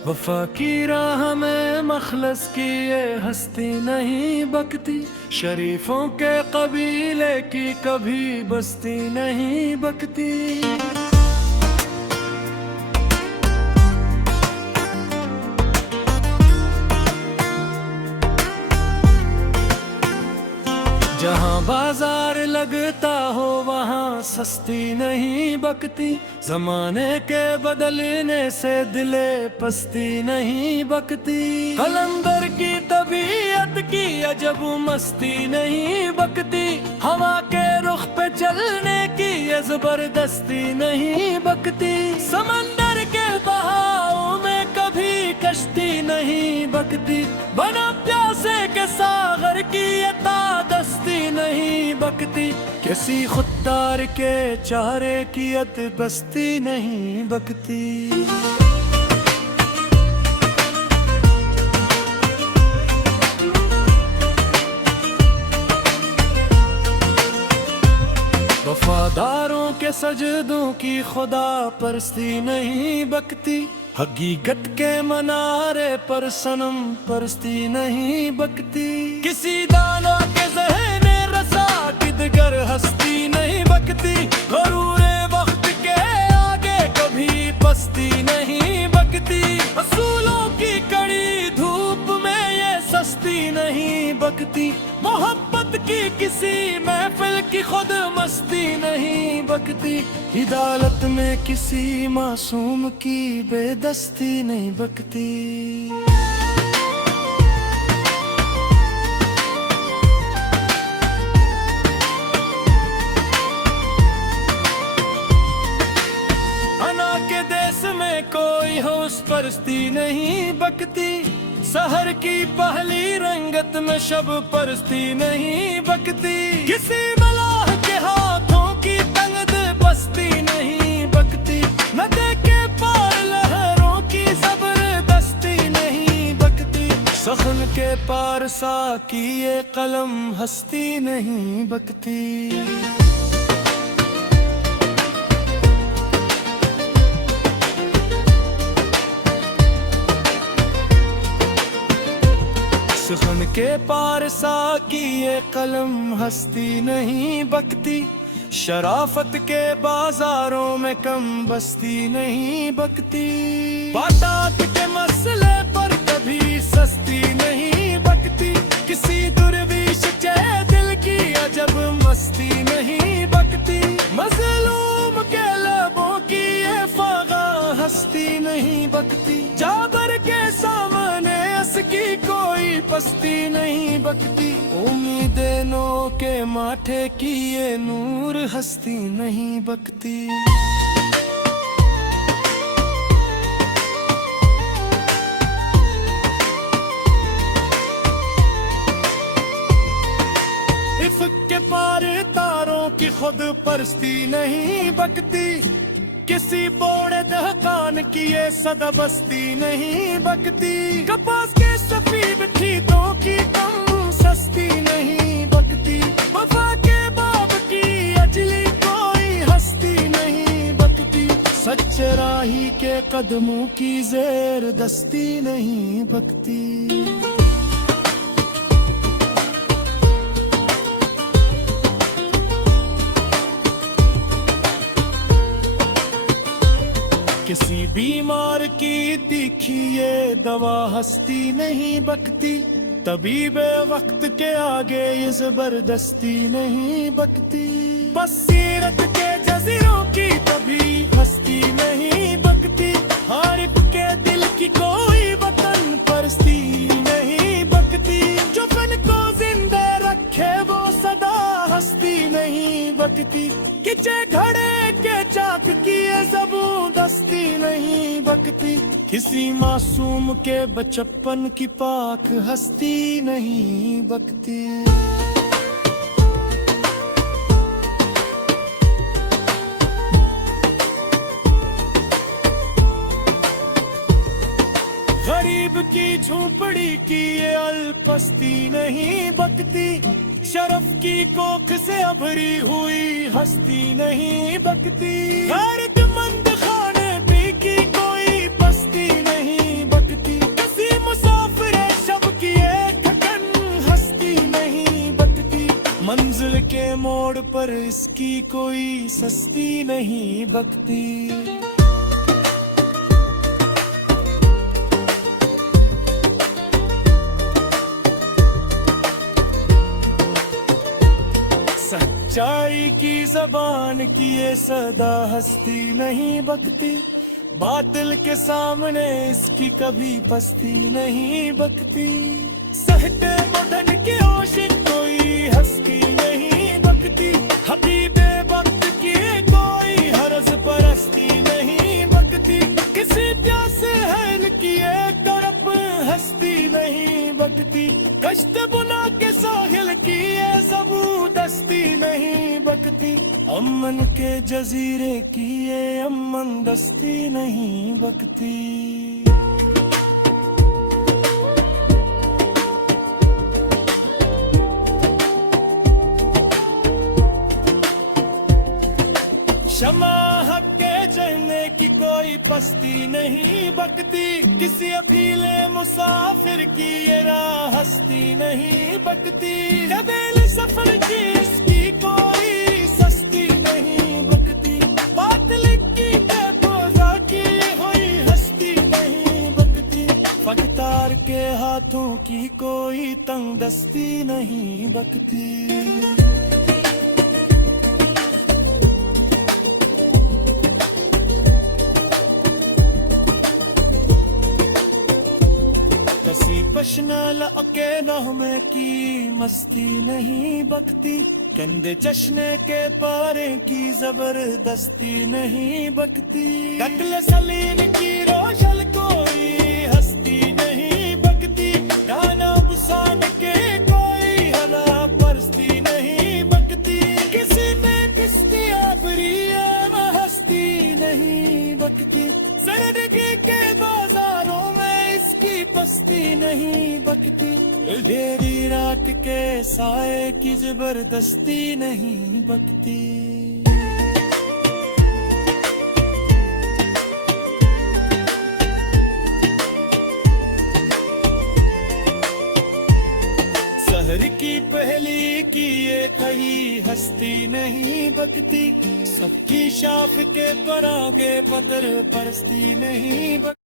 वफा की राह में मखलस की ये हस्ती नहीं बकती, शरीफों के कबीले की कभी बस्ती नहीं बकती। जहाँ बाजार लगता हो वहाँ सस्ती नहीं बकती, जमाने के बदलने से दिले पस्ती नहीं बकती। कलंदर की तबीयत की अजब मस्ती नहीं बकती, हवा के रुख पे चलने की ये जबरदस्ती नहीं बकती। समंदर के बहाव में कभी कश्ती नहीं बकती, बना प्यासे के सागर की ये तादस्ती नहीं बकती। किसी खुद्दार के चारे की बस्ती नहीं बकती। वफादारों के सजदों की खुदा परस्ती नहीं बकती, हकीकत के मनारे पर सनम परस्ती नहीं बकती। किसी दाना के ज़हने रसा किदगर हस्ती नहीं बकती, गरूरे वक्त के आगे कभी पस्ती नहीं बकती। असूलों की कड़ी धूप में ये सस्ती नहीं बकती, मोहब्बत की किसी महफिल की खुद मस्ती नहीं बकती। हिदायत में किसी मासूम की बेदस्ती नहीं बकती। अना के देश में कोई होश परस्ती नहीं बकती, सहर की पहली रंगत में शब परस्ती नहीं बकती। किसी मलाह के हाथों की तंगद बस्ती नहीं बकती, नदी के पार लहरों की जबरदस्ती नहीं बकती। सखन के पार सा की ये कलम हस्ती नहीं बकती। सुखन के पार सा की ये कलम हस्ती नहीं बकती, शराफत के बाजारों में कम बस्ती नहीं बकती। बातात के मसले पर कभी सस्ती नहीं बकती, किसी दुर्विश चे दिल की अजब मस्ती नहीं बकती। मजलूम के लबों की ये फागा हस्ती नहीं बकती, जाबर के सामने असकी कोई पस्ती नहीं बकती। उम्मीदें नो के माथे की ये नूर हस्ती नहीं बकती। इफ्क के पार तारों की खुद परस्ती नहीं बकती, किसी बोड़े दहकान की ये सदा बस्ती नहीं बकती। कपास के सफेद खेतों की कम सस्ती नहीं बकती, वफा के बाब की अजली कोई हस्ती नहीं बकती। सच्चे राही के कदमों की जेर दस्ती नहीं बकती। किसी बीमार की तीखी ये दवा हस्ती नहीं बकती, तबीबे वक्त के आगे ये जबरदस्ती नहीं बकती। बसीरत के जजीरों की कभी हस्ती नहीं बकती, हारिब के दिल की कोई वतन परस्ती नहीं बकती। जो फन को जिंदा रखे वो सदा हस्ती नहीं बकती, किचे घड़े के चाक की ये जबरदस्ती नहीं बकती। किसी मासूम के बचपन की पाक हस्ती नहीं बकती। गरीब की झोपड़ी की ये अल्पस्ती नहीं बकती, शरफ की कोख से अभरी हुई हस्ती नहीं बकती। गैरतमंद खाने पी की कोई बस्ती नहीं बकती। मोड़ पर इसकी कोई सस्ती नहीं बकती। सच्चाई की जबान की ये सदा हस्ती नहीं बकती, बातिल के सामने इसकी कभी पस्ती नहीं बकती। सहते मदन की आशिक कोई हस्ती नहीं बकती, हबीबे वक्त की कोई हरस परस्ती नहीं बकती। किसी प्यासे हैल की एक तरफ हस्ती नहीं बकती, कश्त बुना के साहिल की ये ज़बरदस्ती नहीं बकती। अमन के जजीरे की ये अमन दस्ती नहीं बकती। शमा हक के जलने की कोई पस्ती नहीं बकती, किसी अकेले मुसाफिर की ये राह हस्ती नहीं बकती। कबील सफर की इसकी कोई सस्ती नहीं बकती, बातिल की बेपोजा की हुई हस्ती नहीं बकती। फकतार के हाथों की कोई तंगदस्ती नहीं बकती। कसी पशनाल अकेला में की मस्ती नहीं बकती, कंधे चश्ने के पारे की जबरदस्ती नहीं बकती। कत्ल सलीन की रोशल कोई हस्ती नहीं बकती, गाना बुसान के कोई हरा परस्ती नहीं बकती। किसी ने किस्ती आबरी हस्ती नहीं बकती, जिंदगी के बाजारों में इसकी पस्ती नहीं बकती। अंधेरी रात के साए की जबरदस्ती नहीं बकती। शहर की पहली की ये कहीं हस्ती नहीं बकती, सबकी शाफ के परागे पतर परस्ती नहीं बकती।